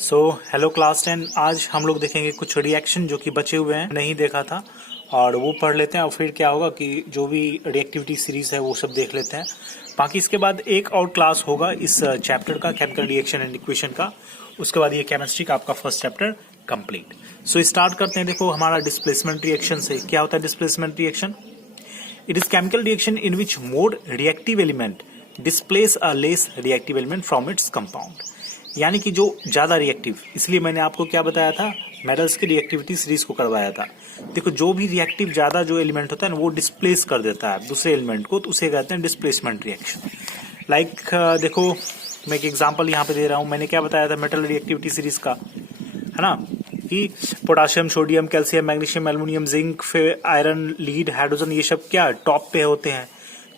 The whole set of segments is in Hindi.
Hello class 10। आज हम लोग देखेंगे कुछ रिएक्शन जो कि बचे हुए हैं, नहीं देखा था, और वो पढ़ लेते हैं और फिर क्या होगा कि जो भी रिएक्टिविटी सीरीज है वो सब देख लेते हैं। बाकी इसके बाद एक और क्लास होगा इस चैप्टर का, केमिकल रिएक्शन एंड इक्वेशन का। उसके बाद ये केमिस्ट्री का आपका फर्स्ट चैप्टर कंप्लीट। स्टार्ट करते हैं। देखो हमारा डिस्प्लेसमेंट रिएक्शन से क्या होता है। Displacement reaction, it is chemical reaction in which more reactive element displace a less reactive element from its compound. यानी कि जो ज्यादा रिएक्टिव, इसलिए मैंने आपको क्या बताया था, मेटल्स की रिएक्टिविटी सीरीज को करवाया था। देखो जो भी रिएक्टिव ज्यादा जो एलिमेंट होता है ना वो डिस्प्लेस कर देता है दूसरे एलिमेंट को, तो उसे कहते हैं डिस्प्लेसमेंट रिएक्शन। लाइक देखो मैं एक एग्जांपल यहाँ पे दे रहा हूँ। मैंने क्या बताया था मेटल रिएक्टिविटी सीरीज का, है ना, कि potassium, sodium, calcium, magnesium, aluminium, zinc, iron, lead, hydrogen, ये सब क्या टॉप पे होते हैं।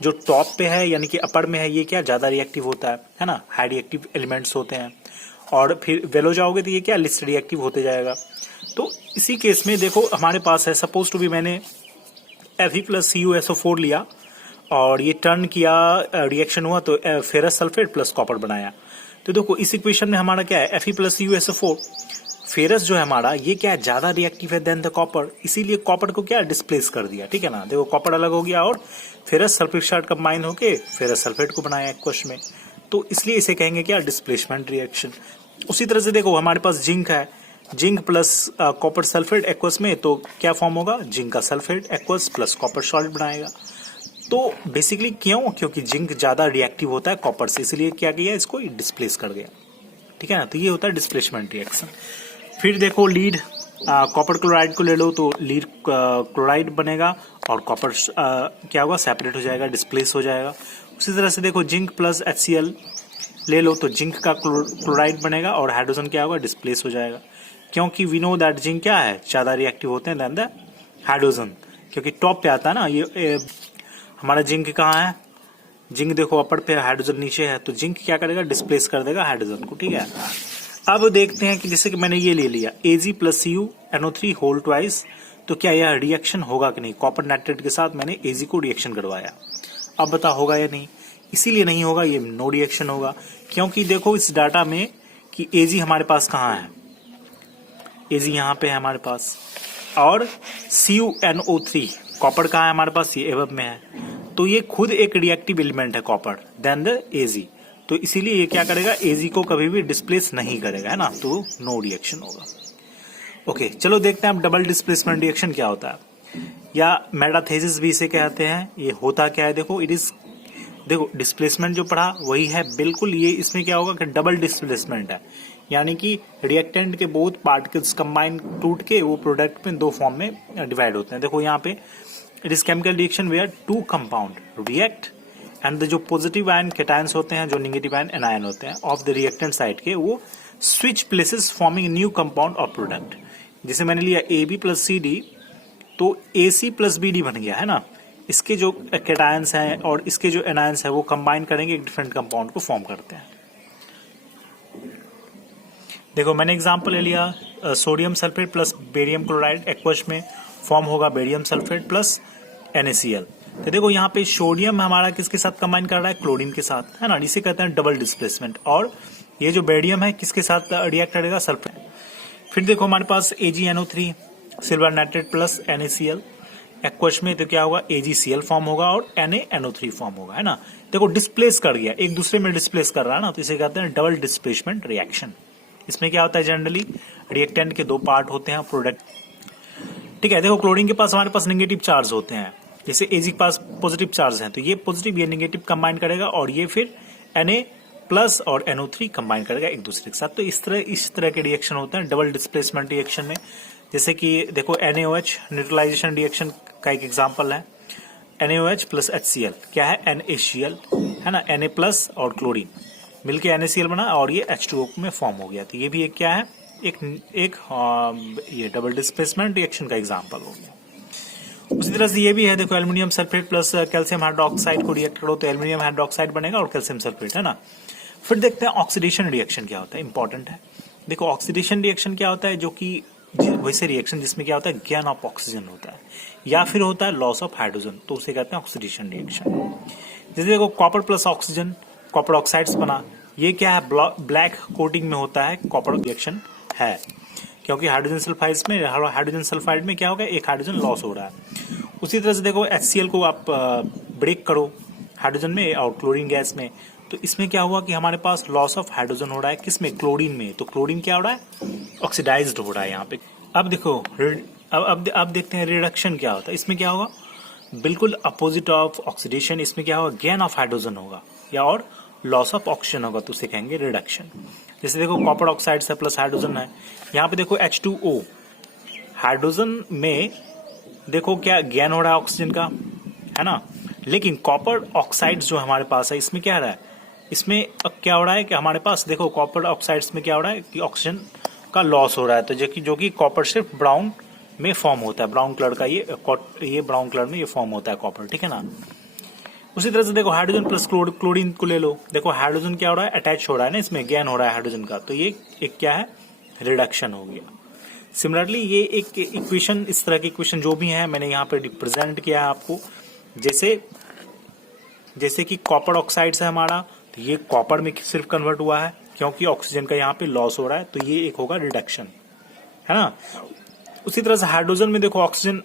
जो टॉप पे है यानी कि अपर में है, ये क्या ज्यादा रिएक्टिव होता है ना, हाई रिएक्टिव एलिमेंट्स होते हैं। और फिर वेलो जाओगे तो ये क्या लिस्ट रिएक्टिव होते जाएगा। तो इसी केस में देखो हमारे पास है, सपोज टू बी मैंने Fe+CuSO4 लिया और ये टर्न किया, रिएक्शन हुआ तो फेरस सल्फेट प्लस कॉपर बनाया। तो देखो इस इक्वेशन में हमारा क्या है, Fe+CuSO4। फेरस जो है हमारा ये क्या है, ज्यादा रिएक्टिव है देन द कॉपर, इसीलिए कॉपर को क्या डिस्प्लेस कर दिया। ठीक है ना, देखो कॉपर अलग हो गया और फेरस सल्फेट साथ कंबाइन होके फेरस सल्फेट को बनाया एक्वस में, तो इसलिए इसे कहेंगे क्या, डिस्प्लेसमेंट रिएक्शन। उसी तरह से देखो हमारे पास जिंक है, zinc plus copper sulphate aqueous में, तो क्या फॉर्म होगा, जिंक का sulphate aqueous plus copper salt बनाएगा। तो बेसिकली क्यों, क्योंकि जिंक ज्यादा रिएक्टिव होता है कॉपर से, इसलिए क्या किया, इसको डिस्प्लेस कर गया। ठीक है ना, तो ये होता है डिस्प्लेसमेंट रिएक्शन। फिर देखो लीड, कॉपर क्लोराइड को ले लो तो लीड क्लोराइड बनेगा और कॉपर क्या होगा, सेपरेट हो जाएगा, डिस्प्लेस हो जाएगा। उसी तरह से देखो जिंक प्लस HCl ले लो तो जिंक का क्लोराइड बनेगा और हाइड्रोजन क्या होगा, डिस्प्लेस हो जाएगा। क्योंकि वी नो दैट जिंक क्या है, ज्यादा रिएक्टिव होते हैं देन द हाइड्रोजन, क्योंकि टॉप पे आता है ना ये हमारा जिंक कहाँ है, जिंक देखो अपर पे, हाइड्रोजन नीचे है, तो जिंक क्या करेगा, डिस्प्लेस कर देगा हाइड्रोजन को। ठीक है, अब देखते हैं कि जैसे कि मैंने ये ले लिया Ag+CuNO3 होल ट्वाइस, तो क्या यह रिएक्शन होगा कि नहीं। कॉपर नाइट्रेट के साथ मैंने Ag को रिएक्शन करवाया, अब बता होगा या नहीं। इसीलिए नहीं होगा, ये नो रिएक्शन होगा, क्योंकि देखो इस डाटा में कि Ag हमारे पास कहाँ है, Ag यहाँ पे है हमारे पास, और CuNO3 कॉपर कहाँ है हमारे पास, ये एबव में है, तो ये खुद एक रिएक्टिव एलिमेंट है कॉपर देन द Ag, तो इसीलिए ये क्या करेगा, Ag को कभी भी डिस्प्लेस नहीं करेगा, है ना, तो नो रिएक्शन होगा। ओके चलो देखते हैं अब डबल डिस्प्लेसमेंट रिएक्शन क्या होता है, या मेटाथेसिस भी इसे कहते हैं। ये होता क्या है, देखो इट इज, देखो डिस्प्लेसमेंट जो पढ़ा वही है बिल्कुल, ये इसमें क्या होगा कि डबल डिस्प्लेसमेंट है, यानी कि रिएक्टेंट के बोथ पार्टिकल्स कंबाइन टूट के वो प्रोडक्ट में दो फॉर्म में डिवाइड होते हैं। देखो यहाँ पे it is chemical reaction where two compound react and the जो पॉजिटिव आयन केटायंस होते हैं, जो नेगेटिव आयन एनायन होते हैं ऑफ द रिएक्टेंट साइड के, वो switch places forming new compound और प्रोडक्ट। जैसे मैंने लिया AB+CD तो AC+BD बन गया, है ना। इसके जो केटायंस हैं और इसके जो एनायंस है वो कंबाइन करेंगे, एक डिफरेंट कंपाउंड को फॉर्म करते हैं। देखो मैंने एग्जांपल ले लिया, sodium sulphate plus barium chloride aqueous में फॉर्म होगा बेरियम सल्फेट प्लस NaCl। तो देखो यहाँ पे सोडियम हमारा किसके साथ कंबाइन कर रहा है, क्लोरीन के साथ, है ना, इसे कहते हैं डबल डिस्प्लेसमेंट। और ये जो बेरियम है किसके साथ रिएक्ट करेगा, सल्फेट। फिर देखो हमारे पास AgNO3 silver nitrate plus NaCl aqueous में, तो क्या होगा, AgCl फॉर्म होगा और NaNO3 फॉर्म होगा, है ना। देखो डिस्प्लेस कर गया, एक दूसरे में डिस्प्लेस कर रहा है ना, तो इसे कहते हैं डबल डिस्प्लेसमेंट रिएक्शन। इसमें क्या होता है, जनरली रिएक्टेंट के दो पार्ट होते हैं, प्रोडक्ट। ठीक है, देखो क्लोरीन के पास हमारे पास नेगेटिव चार्ज होते हैं, जैसे Ag के पास पॉजिटिव चार्ज है, तो ये पॉजिटिव ये नेगेटिव कंबाइन करेगा और ये फिर Na+ और NO3 कंबाइन करेगा एक दूसरे के साथ। तो इस तरह के रिएक्शन होते हैं डबल डिस्प्लेसमेंट रिएक्शन में। जैसे कि देखो NaOH न्यूट्रलाइजेशन रिएक्शन का एक एग्जांपल है, NaOH प्लस HCl क्या है, NaCl, है ना, Na+ और क्लोरीन मिलके NaCl बना और ये H2O में फॉर्म हो गया। तो ये भी एक क्या है, एक ये डबल डिस्प्लेसमेंट रिएक्शन का एग्जांपल हो गया। उसी तरह से ये भी है, देखो aluminium sulphate plus calcium hydroxide को रिएक्ट करो तो एल्युमिनियम हाइड्रोक्साइड बनेगा और कैल्शियम सल्फेट, है ना। फिर देखते हैं ऑक्सीडेशन रिएक्शन क्या होता है, इंपॉर्टेंट है। देखो ऑक्सीडेशन रिएक्शन क्या होता है, जो कि वैसे रिएक्शन जिसमें क्या होता है, गेन ऑफ ऑक्सीजन होता है या फिर होता है लॉस ऑफ हाइड्रोजन, तो उसे कहते हैं ऑक्सीडेशन रिएक्शन। जैसे देखो copper plus oxygen, copper oxides बना, ये क्या है, ब्लैक कोटिंग में होता है कॉपर रिएक्शन है, क्योंकि हाइड्रोजन सल्फाइड में क्या होगा, एक हाइड्रोजन लॉस हो रहा है। उसी तरह से देखो HCl को आप ब्रेक करो हाइड्रोजन में और क्लोरीन गैस में, तो इसमें क्या हुआ कि हमारे पास लॉस ऑफ हाइड्रोजन हो रहा है, किसमें, क्लोरीन में। तो क्लोरीन क्या हो रहा है, ऑक्सीडाइज्ड हो रहा है यहाँ पे। अब देखो अब देखते हैं रिडक्शन क्या होता है। इसमें क्या होगा, बिल्कुल अपोजिट ऑफ ऑक्सीडेशन। इसमें क्या होगा, गेन ऑफ हाइड्रोजन होगा या और लॉस ऑफ ऑक्सीजन होगा, तो उसे कहेंगे रिडक्शन। जैसे देखो कॉपर ऑक्साइड से प्लस हाइड्रोजन है, यहाँ पे देखो H2O, हाइड्रोजन में देखो क्या गेन हो रहा है ऑक्सीजन का, है ना। लेकिन कॉपर ऑक्साइड जो हमारे पास है, इसमें क्या हो रहा है, इसमें अब क्या हो रहा है कि हमारे पास देखो कॉपर ऑक्साइड्स में क्या हो रहा है कि ऑक्सीजन का लॉस हो रहा है। तो जो कि कॉपर सिर्फ ब्राउन में फॉर्म होता है, ब्राउन कलर का ये ब्राउन कलर में ये फॉर्म होता है कॉपर, ठीक है ना। उसी तरह से देखो हाइड्रोजन प्लस क्लोरीन को ले लो, देखो हाइड्रोजन क्या हो रहा है, अटैच हो रहा है ना, इसमें गेन हो रहा है हाइड्रोजन का, तो ये एक क्या है, रिडक्शन हो गया। सिमिलरली ये एक इक्वेशन, इस तरह की इक्वेशन जो भी है मैंने यहाँ पे रिप्रेजेंट किया है आपको। जैसे कि कॉपर ऑक्साइड है हमारा, तो ये कॉपर में सिर्फ कन्वर्ट हुआ है क्योंकि ऑक्सीजन का यहाँ पे लॉस हो रहा है, तो ये एक होगा रिडक्शन, है ना। उसी तरह से हाइड्रोजन में देखो ऑक्सीजन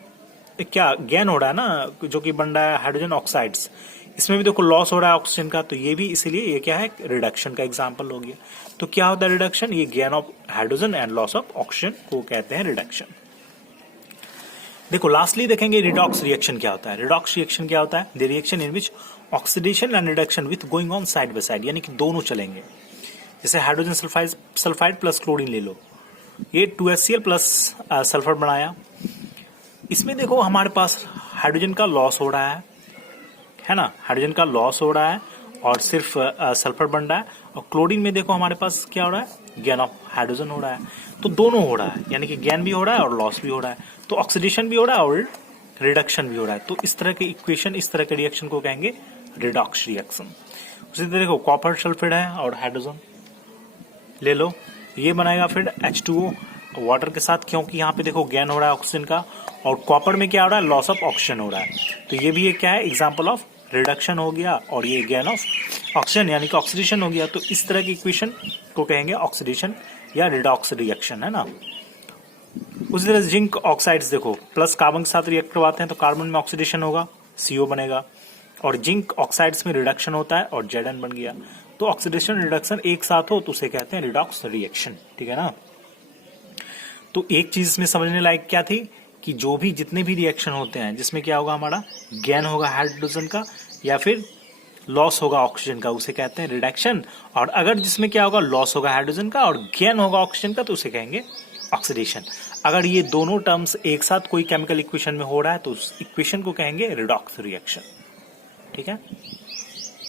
क्या गेन हो रहा है ना, जो कि बन रहा है हाइड्रोजन ऑक्साइड्स, इसमें भी देखो लॉस हो रहा है ऑक्सीजन का, तो ये भी इसीलिए ये क्या है, रिडक्शन का एग्जांपल हो गया। तो क्या होता है रिडक्शन, ये gain of hydrogen and loss of oxygen को कहते हैं रिडक्शन। देखो लास्टली देखेंगे रिडॉक्स रिएक्शन क्या होता है। रिडॉक्स रिएक्शन क्या होता है, the reaction in which oxidation and reduction with going on side by side, यानी कि दोनों चलेंगे। जैसे हाइड्रोजन सल्फाइड प्लस क्लोरीन ले लो, ये 2HCl प्लस सल्फर बनाया, इसमें देखो हमारे पास हाइड्रोजन का लॉस हो रहा है ना, हाइड्रोजन का लॉस हो रहा है और सिर्फ सल्फर बन रहा है। और क्लोरीन में देखो हमारे पास क्या हो रहा है, गेन ऑफ हाइड्रोजन हो रहा है। तो दोनों हो रहा है, यानी कि गेन भी हो रहा है और लॉस भी हो रहा है, तो ऑक्सीडेशन भी हो रहा है और रिडक्शन भी हो रहा है। तो इस तरह के इक्वेशन, इस तरह के रिएक्शन को कहेंगे रिडॉक्स रिएक्शन। उसी तरह देखो कॉपर सल्फेट है और हाइड्रोजन ले लो, ये बनाएगा फिर H2O वाटर के साथ, क्योंकि यहाँ पे देखो गेन हो रहा है ऑक्सीजन का और कॉपर में क्या हो रहा है, लॉस ऑफ ऑक्सीजन हो रहा है। तो ये भी एक क्या है, एग्जांपल ऑफ रिडक्शन हो गया, और ये गेन ऑफ ऑक्सीजन यानी कि ऑक्सीडेशन हो गया। तो इस तरह की इक्वेशन को कहेंगे ऑक्सीडेशन या रिडॉक्स रिएक्शन, है ना। उसी तरह जिंक ऑक्साइड्स देखो प्लस कार्बन के साथ रिएक्ट करवाते हैं, तो कार्बन में ऑक्सीडेशन होगा, CO बनेगा, और जिंक ऑक्साइड्स में रिडक्शन होता है और Zn बन गया। तो ऑक्सीडेशन रिडक्शन एक साथ हो तो उसे कहते हैं रिडॉक्स रिएक्शन, ठीक है ना। तो एक चीज इसमें समझने लायक क्या थी कि जो भी जितने भी रिएक्शन होते हैं जिसमें क्या होगा, हमारा गेन होगा हाइड्रोजन का या फिर लॉस होगा ऑक्सीजन का, उसे कहते हैं रिडक्शन। और अगर जिसमें क्या होगा, लॉस होगा हाइड्रोजन का और गेन होगा ऑक्सीजन का, तो उसे कहेंगे ऑक्सीडेशन। अगर ये दोनों टर्म्स एक साथ कोई केमिकल इक्वेशन में हो रहा है तो उस इक्वेशन को कहेंगे रिडॉक्स रिएक्शन, ठीक है।